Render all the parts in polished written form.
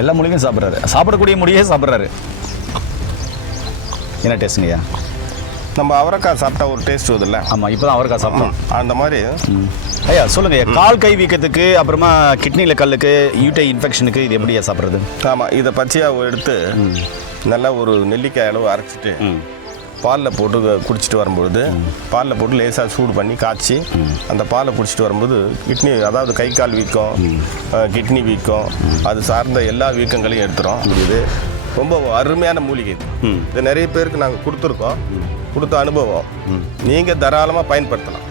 எல்லா மூலிகையும் சாப்பிட்றாரு. சாப்பிடக்கூடிய மூலிகையே சாப்பிட்றாரு. என்ன டேஸ்ட்டுங்கய்யா? நம்ம அவரைக்காய் சாப்பிட்டா ஒரு டேஸ்ட் வருதுல்ல? ஆமாம், இப்போ தான் அவரைக்காய் சாப்பிட்டோம். அந்த மாதிரி. ஐயா சொல்லுங்கய்யா, கால் கை வீக்கத்துக்கு அப்புறமா கிட்னியில் கல்லுக்கு யூட்டை இன்ஃபெக்ஷனுக்கு இது எப்படியா சாப்பிட்றது? ஆமாம், இதை பச்சையாக எடுத்து நல்லா ஒரு நெல்லிக்காய் அளவு அரைச்சிட்டு பாலில் போட்டு குடிச்சிட்டு வரும்பொழுது, பாலில் போட்டு லேசாக சூடு பண்ணி காய்ச்சி அந்த பாலை குடிச்சிட்டு வரும்போது கிட்னி, அதாவது கை கால் வீக்கம், கிட்னி வீக்கம், அது சார்ந்த எல்லா வீக்கங்களையும் எடுத்துரும். இது ரொம்ப அருமையான மூலிகை. இது நிறைய பேருக்கு நாங்கள் கொடுத்துருக்கோம். கொடுத்த அனுபவம் நீங்கள் தாராளமாக பயன்படுத்தலாம்.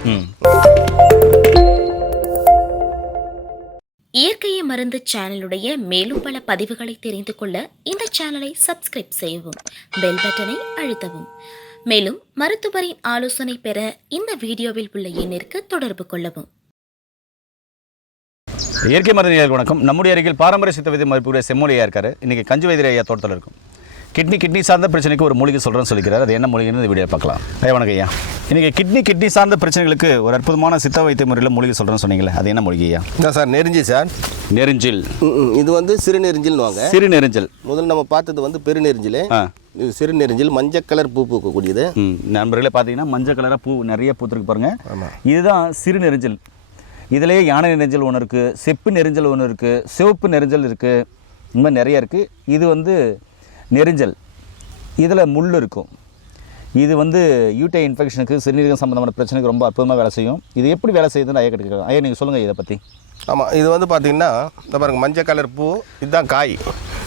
இயற்கையை மருந்து சேனலுடைய மேலும் பல பதிவுகளை தெரிந்து கொள்ள இந்த சேனலை சப்ஸ்கிரைப் செய்யவும், பெல் பட்டனை அழுத்தவும். மேலும் மருத்துவரின் ஆலோசனை பெற இந்த வீடியோவில் உள்ள எண்ணிற்கு தொடர்பு கொள்ளவும். இயற்கை மருந்து வணக்கம். நம்முடைய அருகில் பாரம்பரிய சித்த வைத்திய மருத்துவ செம்மொழியாக இருக்காரு. இன்றைக்கி கஞ்சி வைத்திய ஐயா தோட்டத்தில் இருக்கும். கிட்னி சார்ந்த பிரச்சனைக்கு ஒரு மூலிகை சொல்கிறேன்னு சொல்லிக்கிறார். அது என்ன மூலிகைன்னு இந்த வீடியோ பார்க்கலாம். ஐயா வணக்கம் ஐயா. இன்றைக்கி கிட்னி சார்ந்த பிரச்சனைகளுக்கு ஒரு அற்புதமான சித்த வைத்திய முறையில் மூலிகை சொல்கிறேன்னு சொன்னீங்களே, அது என்ன மூலிகை ஐயா? சார் நெருஞ்சி சார். நெருஞ்சில். இது வந்து சிறுநெருஞ்சில்னு வாங்க. சிறுநெருஞ்சில். முதல்ல நம்ம பார்த்தது வந்து பெருநெருஞ்சில். இது சிறுநெருஞ்சில் மஞ்சள் கலர் பூ பூக்கக்கூடியது. நண்பர்களே பார்த்தீங்கன்னா மஞ்சள் கலராக பூ நிறைய பூத்துருக்கு பாருங்கள். இதுதான் சிறுநெருஞ்சில். இதிலேயே யானை நெருஞ்சல் ஒன்று இருக்குது, செப்பு நெருஞ்சல் ஒன்று இருக்குது, சிவப்பு நெருஞ்சல் இருக்குது, இந்த மாதிரி நிறைய இருக்குது. இது வந்து நெருஞ்சல். இதில் முள் இருக்கும். இது வந்து யூட்டை இன்ஃபெக்ஷனுக்கு, சிறுநீரகம் சம்மந்தமான பிரச்சனைக்கு ரொம்ப அற்புதமாக வேலை செய்யும். இது எப்படி வேலை செய்யுதுன்னு ஐயா கேட்டுக்கிறேன். ஐயா நீங்கள் சொல்லுங்கள் இதை பற்றி. ஆமாம், இது வந்து பார்த்தீங்கன்னா இந்த பாருங்கள் மஞ்சள் கலர் பூ, இதுதான் காய்.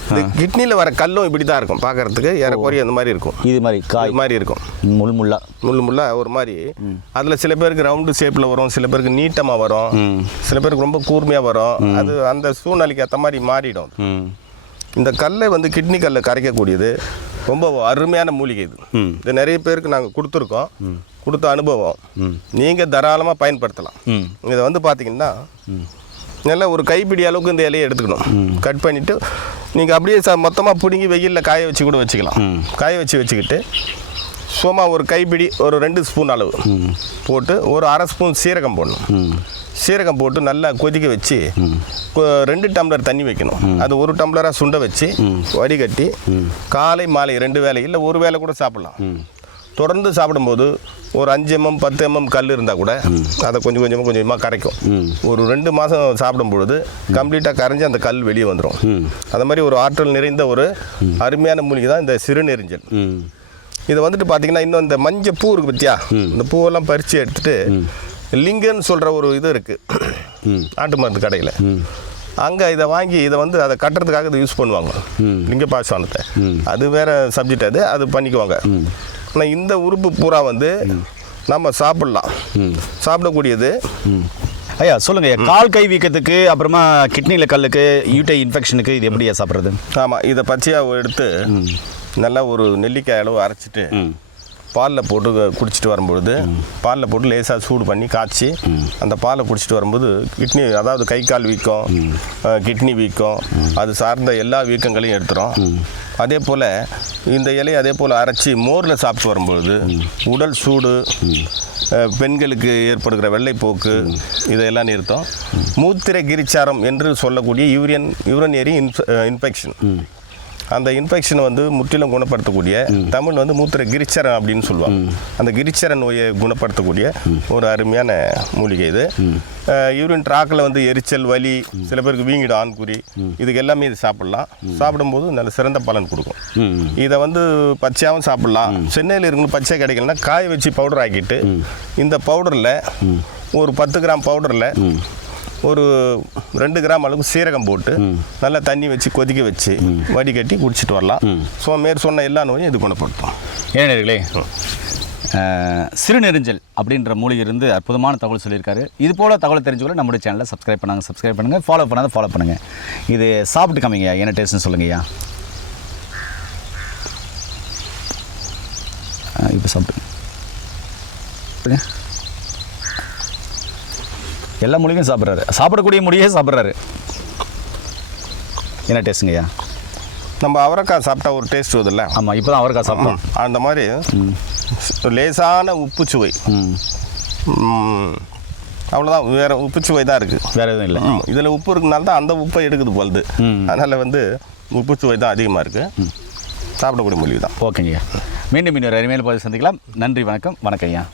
இந்த கிட்னியில் வர கல்லும் இப்படி தான் இருக்கும் பார்க்குறதுக்கு, ஏறக்குறைய அந்த மாதிரி இருக்கும். இது மாதிரி காய் மாதிரி இருக்கும். முள்ளா ஒரு மாதிரி. அதில் சில பேருக்கு ரவுண்டு ஷேப்பில் வரும், சில பேருக்கு நீட்டமாக வரும், சில பேருக்கு ரொம்ப கூர்மையாக வரும். அது அந்த சூழ்நிலைக்கு ஏற்ற மாதிரி மாறிடும். இந்த கல்லை வந்து கிட்னி கல்லை கரைக்கக்கூடியது ரொம்ப அருமையான மூலிகை. இது நிறைய பேருக்கு நாங்கள் கொடுத்துருக்கோம். கொடுத்த அனுபவம் நீங்கள் தாராளமாக பயன்படுத்தலாம். இதை வந்து பார்த்தீங்கன்னா நல்லா ஒரு கைப்பிடி அளவுக்கு இந்த இலையை எடுத்துக்கணும். கட் பண்ணிவிட்டு நீங்கள் அப்படியே மொத்தமாக பிடுங்கி வெயிலில் காய வச்சு கூட வச்சுக்கலாம். காய வச்சுக்கிட்டு சும்மா ஒரு கைப்பிடி, ஒரு 2 ஸ்பூன் அளவு போட்டு ஒரு 1/2 ஸ்பூன் சீரகம் போடணும். சீரகம் போட்டு நல்லா கொதிக்க வச்சு 2 டம்ளர் தண்ணி வைக்கணும். அது 1 டம்ளராக சுண்ட வச்சு வடிகட்டி காலை மாலை 2 வேளை இல்லை 1 வேளை கூட சாப்பிட்லாம். தொடர்ந்து சாப்பிடும்போது ஒரு 5 mm 10 mm கல் இருந்தால் கூட அதை கொஞ்சம் கொஞ்சமாக கரைக்கும். ஒரு 2 மாதம் சாப்பிடும் பொழுது கம்ப்ளீட்டாக கரைஞ்சி அந்த கல் வெளியே வந்துடும். அந்த மாதிரி ஒரு ஆற்றல் நிறைந்த ஒரு அருமையான மூலிகை தான் இந்த சிறுநெருஞ்சல். இதை வந்துட்டு பார்த்தீங்கன்னா இன்னும் இந்த மஞ்சள் பூ இருக்குது பற்றியா, இந்த பூவெல்லாம் பறித்து எடுத்துகிட்டு லிங்கன்னு சொல்கிற ஒரு இது இருக்குது நாட்டு மருந்து கடையில். அங்கே இதை வாங்கி இதை வந்து அதை கட்டுறதுக்காக இதை யூஸ் பண்ணுவாங்க, லிங்க பாசனத்தை. அது வேறு சப்ஜெக்ட், அது பண்ணிக்குவாங்க. ஆனால் இந்த உறுப்பு பூரா வந்து நம்ம சாப்பிட்லாம், சாப்பிடக்கூடியது. ஐயா சொல்லுங்கள், கால் கை வீக்கத்துக்கு அப்புறமா கிட்னியில் கல்லுக்கு யூட்டை இன்ஃபெக்ஷனுக்கு இது எப்படியா சாப்பிட்றது? ஆமாம், இதை பச்சையாக எடுத்து நல்லா ஒரு நெல்லிக்காய் அளவு அரைச்சிட்டு பாலில் போட்டு குடிச்சிட்டு வரும்பொழுது, பாலில் போட்டு லேசாக சூடு பண்ணி காய்ச்சி அந்த பாலை குடிச்சிட்டு வரும்போது கிட்னி, அதாவது கை கால் வீக்கம், கிட்னி வீக்கம், அது சார்ந்த எல்லா வீக்கங்களையும் எடுத்துரும். அதே போல் இந்த இலையை அதே போல் அரைச்சி மோரில் சாப்பிட்டு வரும்பொழுது உடல் சூடு, பெண்களுக்கு ஏற்படுகிற வெள்ளைப்போக்கு இதையெல்லாம் நிறுத்தும். மூத்திரை கிரிச்சாரம் என்று சொல்லக்கூடிய யூரினரி இன்ஃபெக்ஷன், அந்த இன்ஃபெக்ஷனை வந்து முற்றிலும் குணப்படுத்தக்கூடிய, தமிழ் வந்து மூத்திர கிரிச்சரன் அப்படின்னு சொல்லுவாங்க. அந்த கிரிச்சர நோயை குணப்படுத்தக்கூடிய ஒரு அருமையான மூலிகை இது. யூரின் ட்ராக்கில் வந்து எரிச்சல், வலி, சில பேருக்கு வீங்கிடும், ஆண்குறி, இதுக்கு எல்லாமே இது சாப்பிட்லாம். சாப்பிடும்போது நல்ல சிறந்த பலன் கொடுக்கும். இதை வந்து பச்சையாகவும் சாப்பிட்லாம். சென்னையில் இருக்கிற பச்சை கிடைக்கலன்னா காய வச்சு பவுடர் ஆக்கிட்டு இந்த பவுடரில் ஒரு 10 கிராம் பவுடரில் ஒரு 2 கிராம் அளவுக்கு சீரகம் போட்டு நல்லா தண்ணி வச்சு கொதிக்க வச்சு வடிகட்டி குடிச்சிட்டு வரலாம். ஸோ சொன்ன எல்லா நோயும் இது குணப்படுத்தும். ஏனே சிறுநெருஞ்சல் அப்படின்ற மூலிகை இருந்து அற்புதமான தகவல் சொல்லியிருக்காரு. இது போல் தகவல் தெரிஞ்சுக்கொள்ள நம்முடைய சேனலை சப்ஸ்கிரைப் பண்ணுங்கள், ஃபாலோ பண்ணுங்கள். இது சாப்பிட்டு காமிங்க, என்ன டேஸ்ட்னு சொல்லுங்கய்யா. இப்போ சாப்பிட்டு எல்லா மூலிகையும் சாப்பிட்றாரு. சாப்பிடக்கூடிய மூலிகையே சாப்பிட்றாரு. என்ன டேஸ்ட்டுங்கய்யா? நம்ம அவரைக்காய் சாப்பிட்டா ஒரு டேஸ்ட் வருதுல்ல? ஆமாம், இப்போ தான் அவரைக்காய் சாப்பிட்டோம். அந்த மாதிரி லேசான உப்பு சுவை, அவ்வளோதான், வேறு உப்பு சுவை தான் இருக்குது, வேறு எதுவும் இல்லை. இதில் உப்பு இருக்கனால தான் அந்த உப்பை எடுக்குது போலுது. அதனால் வந்து உப்பு சுவை தான் அதிகமாக இருக்குது, சாப்பிடக்கூடிய மொழி தான். ஓகேங்கய்யா, மீண்டும் இன்னொரு அருமையான பதிவு சந்திக்கலாம். நன்றி, வணக்கம். வணக்கம் ஐயா.